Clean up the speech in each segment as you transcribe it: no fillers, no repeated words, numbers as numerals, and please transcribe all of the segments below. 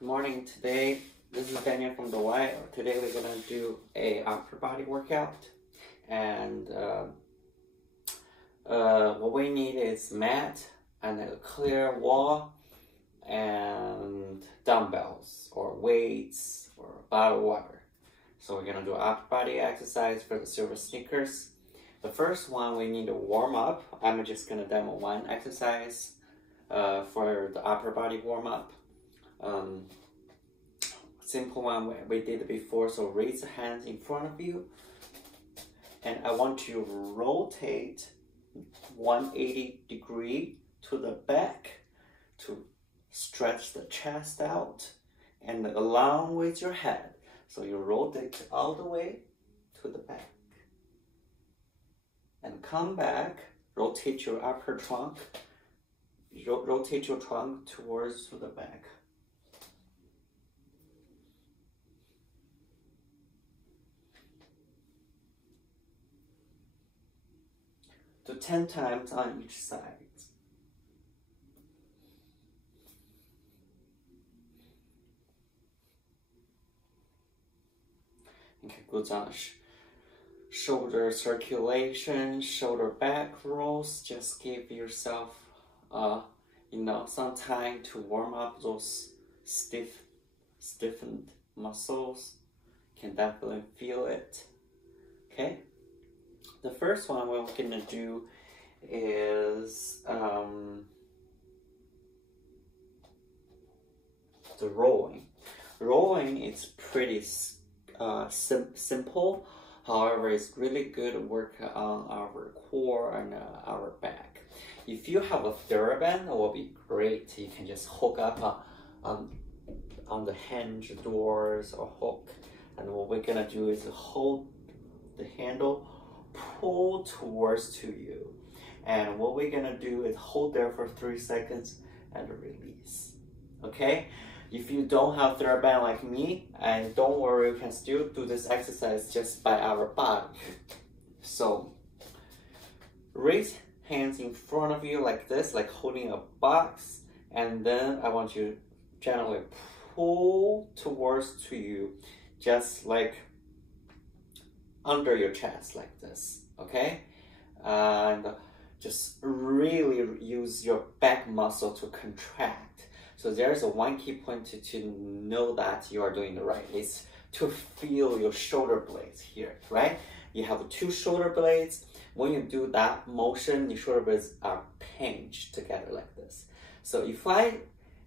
Good morning. Today, this is Daniel from the Y. Today we're gonna do a upper body workout, and what we need is mat and a clear wall and dumbbells or weights or a bottle of water. So we're gonna do upper body exercise for the silver sneakers. The first one we need to warm up. I'm just gonna demo one exercise for the upper body warm up. Simple one we did before. So raise the hands in front of you, and I want to rotate 180 degree to the back to stretch the chest out and along with your head. So you rotate all the way to the back and come back, rotate your upper trunk, rotate your trunk towards to the back. Do 10 times on each side. Okay, good on shoulder circulation, shoulder back rolls. Just give yourself, some time to warm up those stiffened muscles. Can definitely feel it. Okay. The first one we're gonna do is the rowing. Rowing is pretty simple. However, it's really good work on our core and our back. If you have a TheraBand, it will be great. You can just hook up on the hinge doors or hook. And what we're gonna do is hold the handle, pull towards to you. And what we're gonna do is hold there for 3 seconds and release. Okay? If you don't have TheraBand like me, and don't worry, you can still do this exercise just by our body. So raise hands in front of you like this, like holding a box, and then I want you to gently pull towards to you, just like under your chest like this, okay? And just really use your back muscle to contract. So there's one key point to know that you are doing the right. It's to feel your shoulder blades here, right? You have 2 shoulder blades. When you do that motion, your shoulder blades are pinched together like this. So if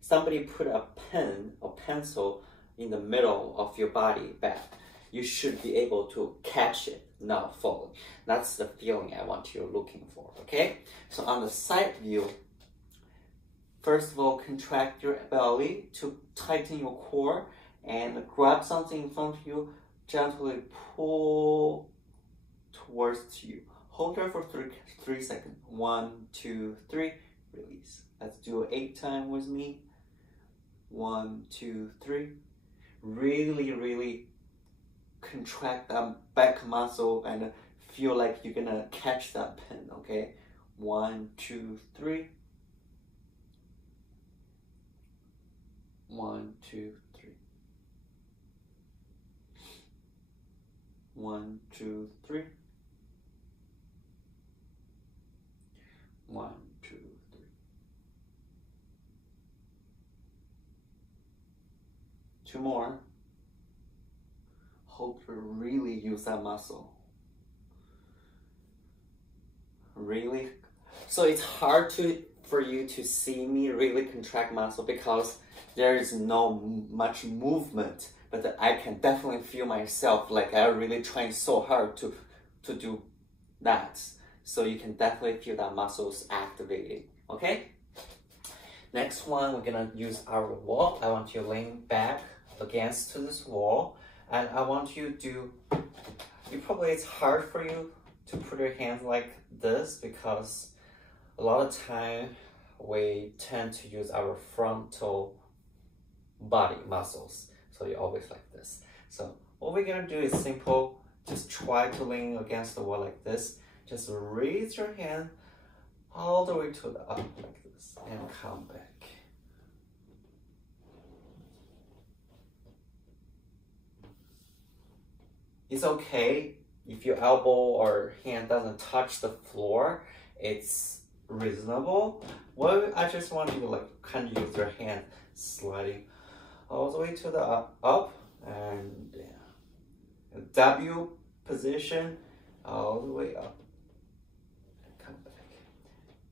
somebody put a pen or pencil in the middle of your body back, you should be able to catch it, not falling. That's the feeling I want you looking for, okay? So on the side view, first of all, contract your belly to tighten your core and grab something in front of you, gently pull towards you. Hold there for 3 seconds. 1, 2, 3, release. Let's do it 8 times with me. 1, 2, 3. Really contract that back muscle and feel like you're gonna catch that pin, okay? 1, 2, 3. 1, 2, 3. 1, 2, 3. 1, 2, 3. Two more. Hope to really use that muscle. Really. So it's hard for you to see me really contract muscle because there is no much movement, but I can definitely feel myself like I'm really trying so hard to do that. So you can definitely feel that muscles activating, okay? Next one, we're gonna use our wall. I want you to lean back against this wall, and I want you to it's hard for you to put your hands like this because a lot of time we tend to use our frontal body muscles. So you always like this. So what we're gonna do is simple. Just try to lean against the wall like this. Just raise your hand all the way to the up like this and come back. it's okay if your elbow or hand doesn't touch the floor. It's reasonable. Well, I just want you to like kind of use your hand sliding all the way to the up and W position all the way up and come back.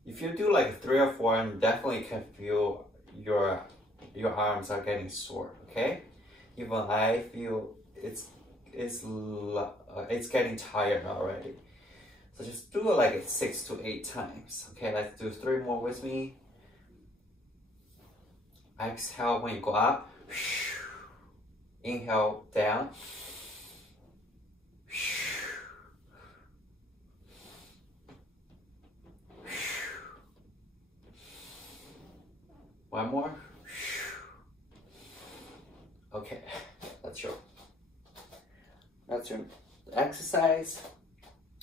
If you do like 3 or 4, you definitely can feel your arms are getting sore. Okay, even I feel it's getting tired already. So just do it like 6 to 8 times. Okay, let's do 3 more with me. Exhale when you go up. Inhale down. One more. Okay, that's your exercise.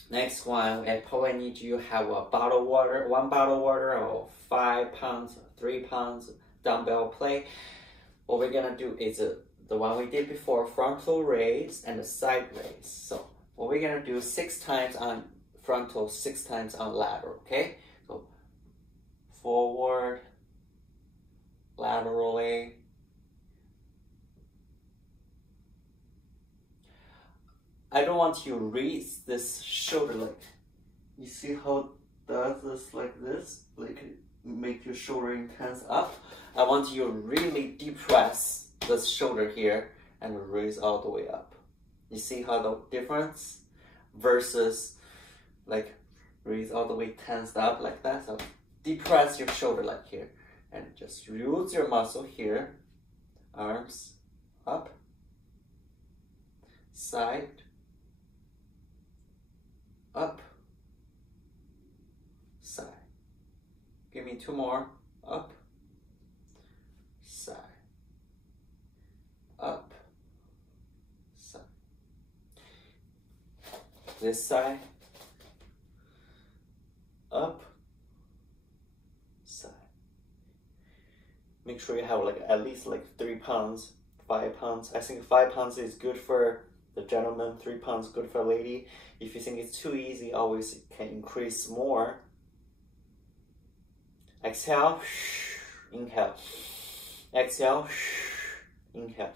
Next one, I probably need you to have a bottle of water, 1 bottle of water, or 5 pounds, 3 pounds dumbbell plate. What we're gonna do is the one we did before, frontal raise and the side raise. So what we're gonna do 6 times on frontal, 6 times on lateral, okay? So forward, laterally, I don't want you to raise this shoulder like, you see how it does this like this? Like make your shoulder intense up. I want you to really depress this shoulder here and raise all the way up. You see how the difference versus like raise all the way tensed up like that. So depress your shoulder like here and just use your muscle here. Arms up, side, up, side. Give me 2 more. Up, side, up, side. This side, up, side. Make sure you have like at least like 3 pounds, 5 pounds. I think 5 pounds is good for the gentleman, 3 pounds good for a lady. If you think it's too easy, always can increase more. Exhale, inhale. Exhale, inhale.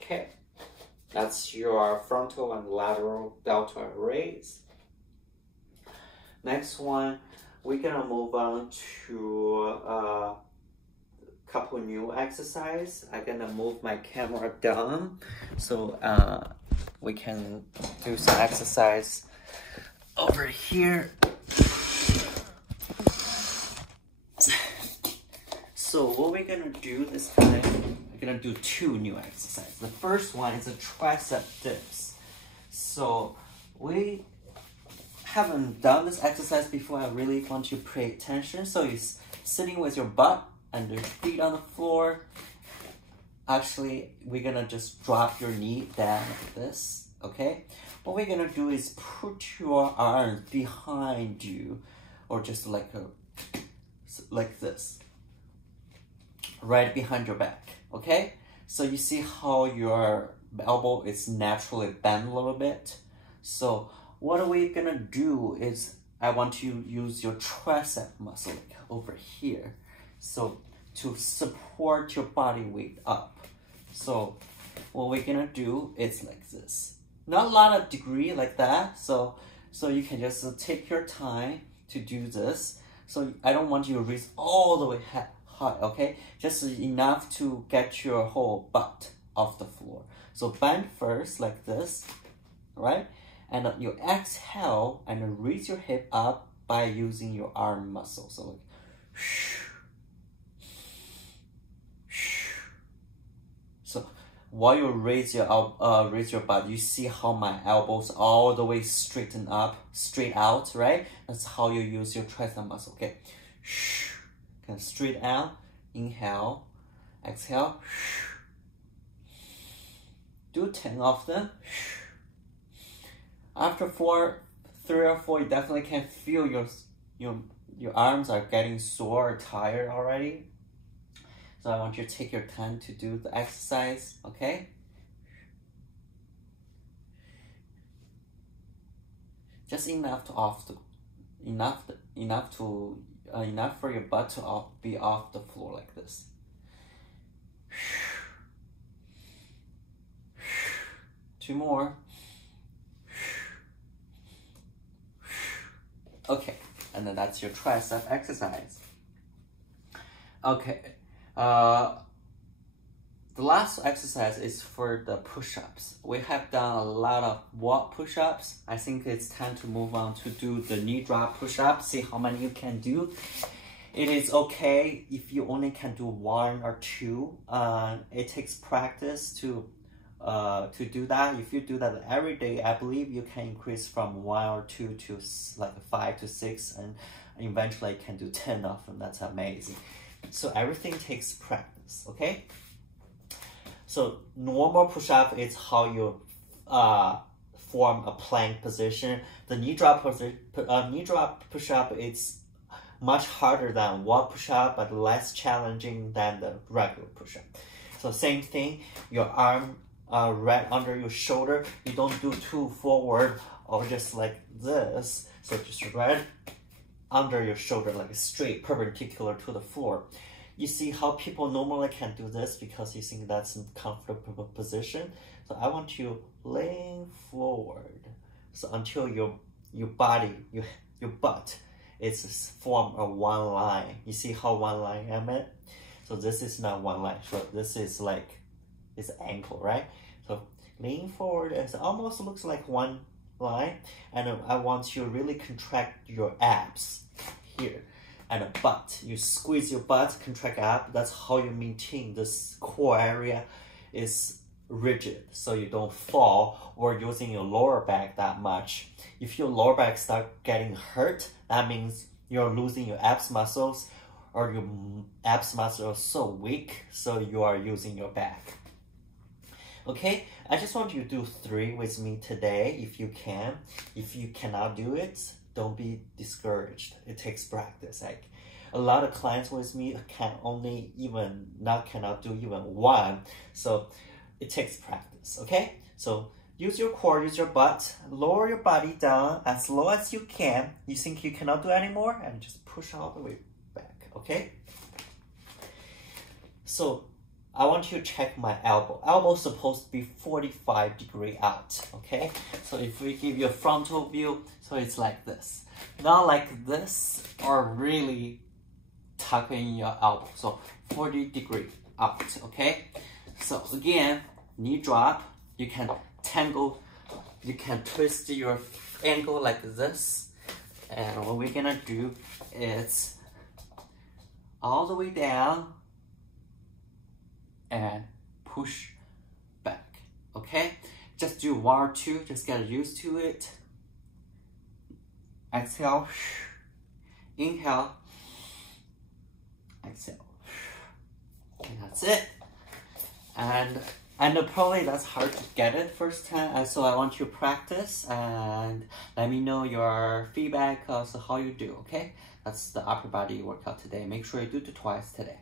Okay, that's your frontal and lateral delta raise. Next one, we're gonna move on to a couple new exercise. I'm gonna move my camera down so we can do some exercise over here. So what we're gonna do this time, we're gonna do 2 new exercises. The first one is a tricep dips. So we haven't done this exercise before. I really want you to pay attention. So you're sitting with your butt and your feet on the floor. Actually, we're gonna just drop your knee down like this, okay? What we're gonna do is put your arms behind you, or just like this, right behind your back, okay? So you see how your elbow is naturally bent a little bit. So what we're gonna do is I want you to use your tricep muscle like over here. So to support your body weight up. So what we're gonna do is like this. Not a lot of degree like that. So you can just take your time to do this. So I don't want you to reach all the way high, okay? Just enough to get your whole butt off the floor. So bend first like this, right? And you exhale and raise your hip up by using your arm muscle. So like, so while you raise your butt, you see how my elbows all the way straight out, right? That's how you use your tricep muscle. Okay, kind of straight out. Inhale, exhale. Do 10 of them. After 3 or 4, you definitely can feel your arms are getting sore or tired already. So I want you to take your time to do the exercise, okay? Just enough for your butt to be off the floor like this. Two more. Okay, and then that's your tricep exercise. Okay, the last exercise is for the push-ups. We have done a lot of wall push-ups. I think it's time to move on to do the knee drop push-ups. See how many you can do. It is okay if you only can do 1 or 2. It takes practice to do that. If you do that every day, I believe you can increase from 1 or 2 to like 5 to 6, and eventually you can do 10 of them. That's amazing. So everything takes practice, okay? So normal push-up is how you form a plank position. The knee drop push-up is much harder than wall push-up, but less challenging than the regular push-up. So same thing, your arm right under your shoulder. You don't do too forward or just like this. So just right under your shoulder, like straight perpendicular to the floor. You see how people normally can do this because you think that's a comfortable position. So I want you lean forward. So until your body, your butt is form a one line. You see how one line am it? So this is not one line. So this is like this ankle, right? So lean forward. It almost looks like one line. And I want you to really contract your abs here. And the butt, you squeeze your butt, contract ab. That's how you maintain this core area is rigid, so you don't fall or using your lower back that much. If your lower back start getting hurt, that means you're losing your abs muscles, or your abs muscles are so weak, so you are using your back. Okay, I just want you to do 3 with me today if you can. If you cannot do it, don't be discouraged. It takes practice. Like a lot of clients with me cannot do even 1. So it takes practice, okay? So use your core, use your butt, lower your body down as low as you can. You think you cannot do anymore, and just push all the way back, okay? So I want you to check my elbow. Elbow is supposed to be 45 degrees out, okay? So if we give you a frontal view, so it's like this. Not like this, or really tuck in your elbow. So 40 degrees out, okay? So again, knee drop, you can twist your ankle like this. And what we're gonna do is all the way down and push back, okay? Just do 1 or 2, just get used to it. Exhale, inhale, exhale, and that's it. And probably that's hard to get it first time, so I want you to practice and let me know your feedback of how you do, okay? That's the upper body workout today. Make sure you do it twice today.